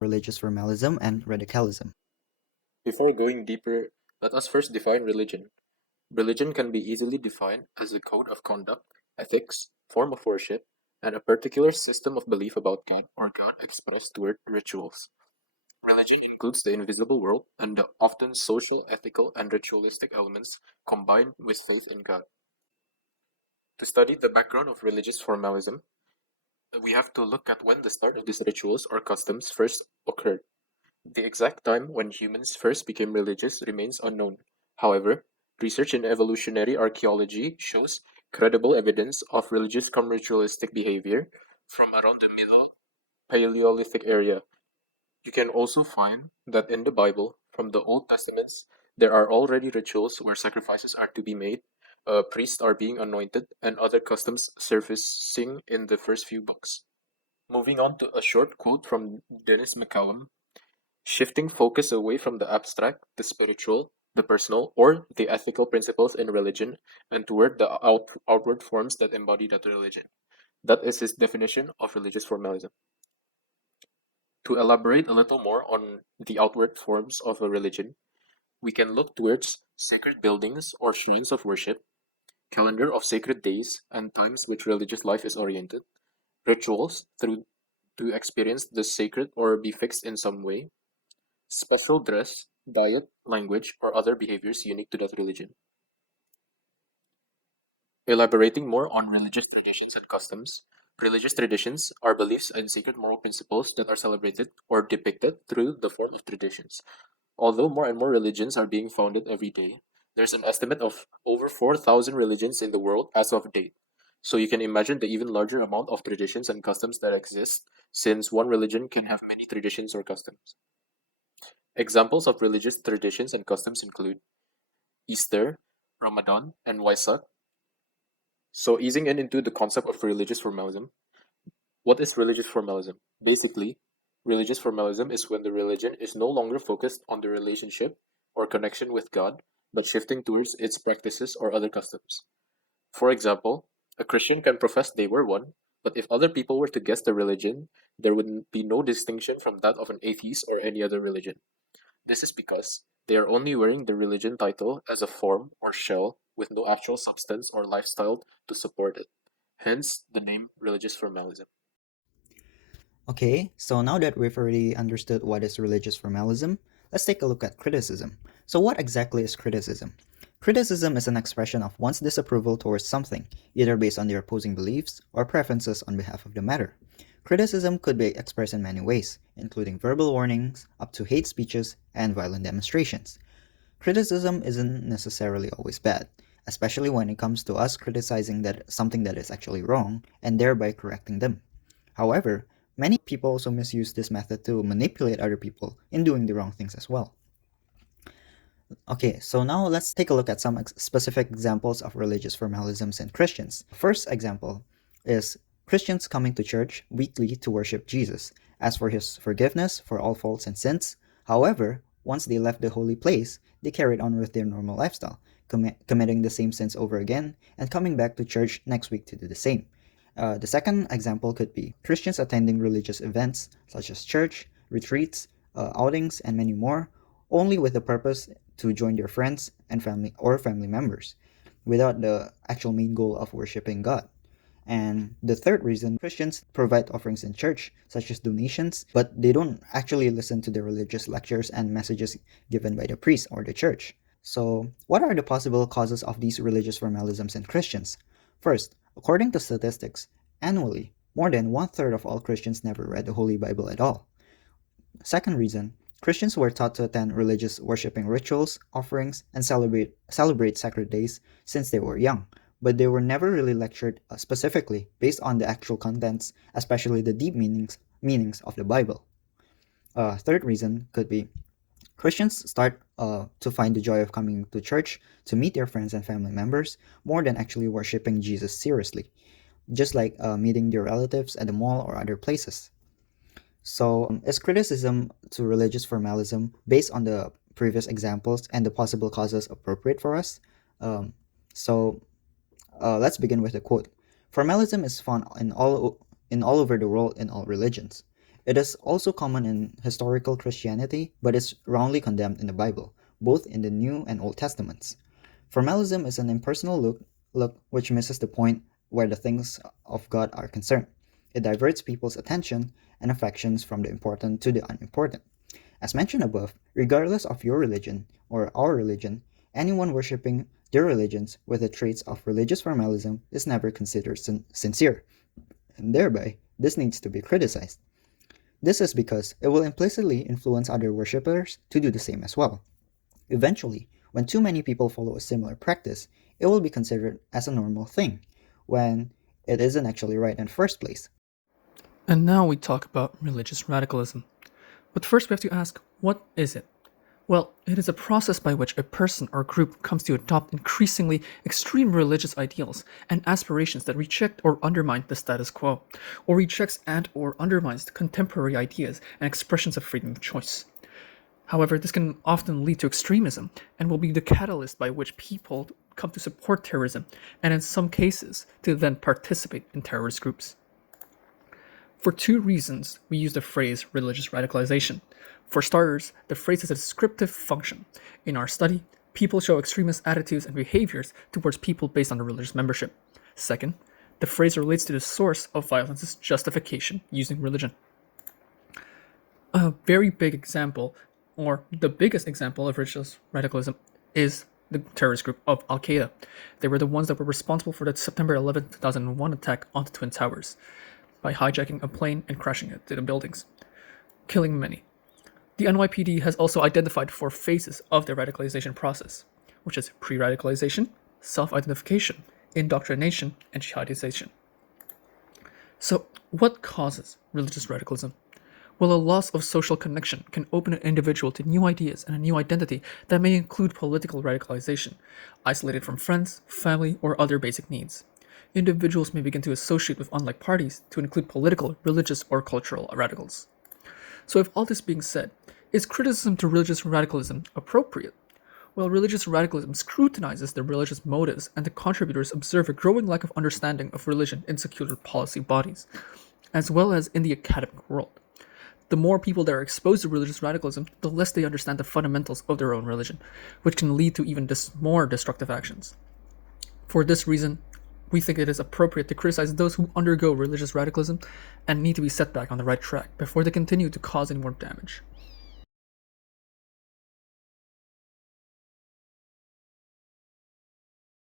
religious formalism and radicalism. Before going deeper, let us first define religion. Religion can be easily defined as a code of conduct, ethics, form of worship, and a particular system of belief about God or God expressed toward rituals. Religion includes the invisible world and the often social, ethical, and ritualistic elements combined with faith in God. To study the background of religious formalism, we have to look at when the start of these rituals or customs first occurred. The exact time when humans first became religious remains unknown. However, research in evolutionary archaeology shows credible evidence of religious cum ritualistic behavior from around the Middle Paleolithic area. You can also find that in the Bible, from the Old Testaments, there are already rituals where sacrifices are to be made, priests are being anointed, and other customs surfacing in the first few books. Moving on to a short quote from Dennis McCallum. Shifting focus away from the abstract, the spiritual, the personal, or the ethical principles in religion and toward the outward forms that embody that religion. That is his definition of religious formalism. To elaborate a little more on the outward forms of a religion, we can look towards sacred buildings or shrines of worship, calendar of sacred days and times which religious life is oriented, rituals through to experience the sacred or be fixed in some way, special dress, diet, language, or other behaviors unique to that religion. Elaborating more on religious traditions and customs, religious traditions are beliefs and sacred moral principles that are celebrated or depicted through the form of traditions. Although more and more religions are being founded every day, there's an estimate of over 4,000 religions in the world as of date. So you can imagine the even larger amount of traditions and customs that exist, since one religion can have many traditions or customs. Examples of religious traditions and customs include Easter, Ramadan, and Waisak. So, easing into the concept of religious formalism, what is religious formalism? Basically, religious formalism is when the religion is no longer focused on the relationship or connection with God, but shifting towards its practices or other customs. For example, a Christian can profess they were one, but if other people were to guess the religion, there would be no distinction from that of an atheist or any other religion. This is because they are only wearing the religion title as a form or shell with no actual substance or lifestyle to support it. Hence, the name religious formalism. Okay, so now that we've already understood what is religious formalism, let's take a look at criticism. So, what exactly is criticism? Criticism is an expression of one's disapproval towards something, either based on their opposing beliefs or preferences on behalf of the matter. Criticism could be expressed in many ways, including verbal warnings, up to hate speeches, and violent demonstrations. Criticism isn't necessarily always bad, especially when it comes to us criticizing that something that is actually wrong and thereby correcting them. However, many people also misuse this method to manipulate other people in doing the wrong things as well. Okay, so now let's take a look at some specific examples of religious formalisms in Christians. First example is Christians coming to church weekly to worship Jesus, ask for his forgiveness for all faults and sins. However, once they left the holy place, they carried on with their normal lifestyle, committing the same sins over again and coming back to church next week to do the same. The second example could be Christians attending religious events such as church, retreats, outings, and many more, only with the purpose to join their friends and family members, without the actual main goal of worshiping God. And the third reason, Christians provide offerings in church, such as donations, but they don't actually listen to the religious lectures and messages given by the priest or the church. So, what are the possible causes of these religious formalisms in Christians? First, according to statistics, annually, more than one third of all Christians never read the Holy Bible at all. Second reason, Christians were taught to attend religious worshiping rituals, offerings, and celebrate sacred days since they were young, but they were never really lectured specifically based on the actual contents, especially the deep meanings of the Bible. Third reason could be Christians start to find the joy of coming to church to meet their friends and family members more than actually worshiping Jesus seriously, just like meeting their relatives at the mall or other places. So, is criticism to religious formalism based on the previous examples and the possible causes appropriate for us? Um, so, let's begin with a quote. Formalism is found in all over the world in all religions. It is also common in historical Christianity, but is roundly condemned in the Bible, both in the New and Old Testaments. Formalism is an impersonal look which misses the point where the things of God are concerned. It diverts people's attention and affections from the important to the unimportant. As mentioned above, regardless of your religion or our religion, anyone worshipping their religions with the traits of religious formalism is never considered sincere, and thereby this needs to be criticized. This is because it will implicitly influence other worshippers to do the same as well. Eventually, when too many people follow a similar practice, it will be considered as a normal thing, when it isn't actually right in the first place. And now we talk about religious radicalism. But first we have to ask, what is it? Well, it is a process by which a person or group comes to adopt increasingly extreme religious ideals and aspirations that reject or undermine the status quo, or rejects and or undermines the contemporary ideas and expressions of freedom of choice. However, this can often lead to extremism and will be the catalyst by which people come to support terrorism and in some cases to then participate in terrorist groups. For two reasons, we use the phrase religious radicalization. For starters, the phrase has a descriptive function. In our study, people show extremist attitudes and behaviors towards people based on their religious membership. Second, the phrase relates to the source of violence's justification using religion. A very big example, or the biggest example of religious radicalism, is the terrorist group of Al Qaeda. They were the ones that were responsible for the September 11, 2001 attack on the Twin Towers by hijacking a plane and crashing it to the buildings, killing many. The NYPD has also identified four phases of the radicalization process, which is pre-radicalization, self-identification, indoctrination, and jihadization. So, what causes religious radicalism? Well, a loss of social connection can open an individual to new ideas and a new identity that may include political radicalization, isolated from friends, family, or other basic needs. Individuals may begin to associate with unlike parties to include political, religious, or cultural radicals. So, if all this being said, is criticism to religious radicalism appropriate? Well, religious radicalism scrutinizes the religious motives, and the contributors observe a growing lack of understanding of religion in secular policy bodies, as well as in the academic world. The more people that are exposed to religious radicalism, the less they understand the fundamentals of their own religion, which can lead to even more destructive actions. For this reason, we think it is appropriate to criticize those who undergo religious radicalism and need to be set back on the right track before they continue to cause any more damage.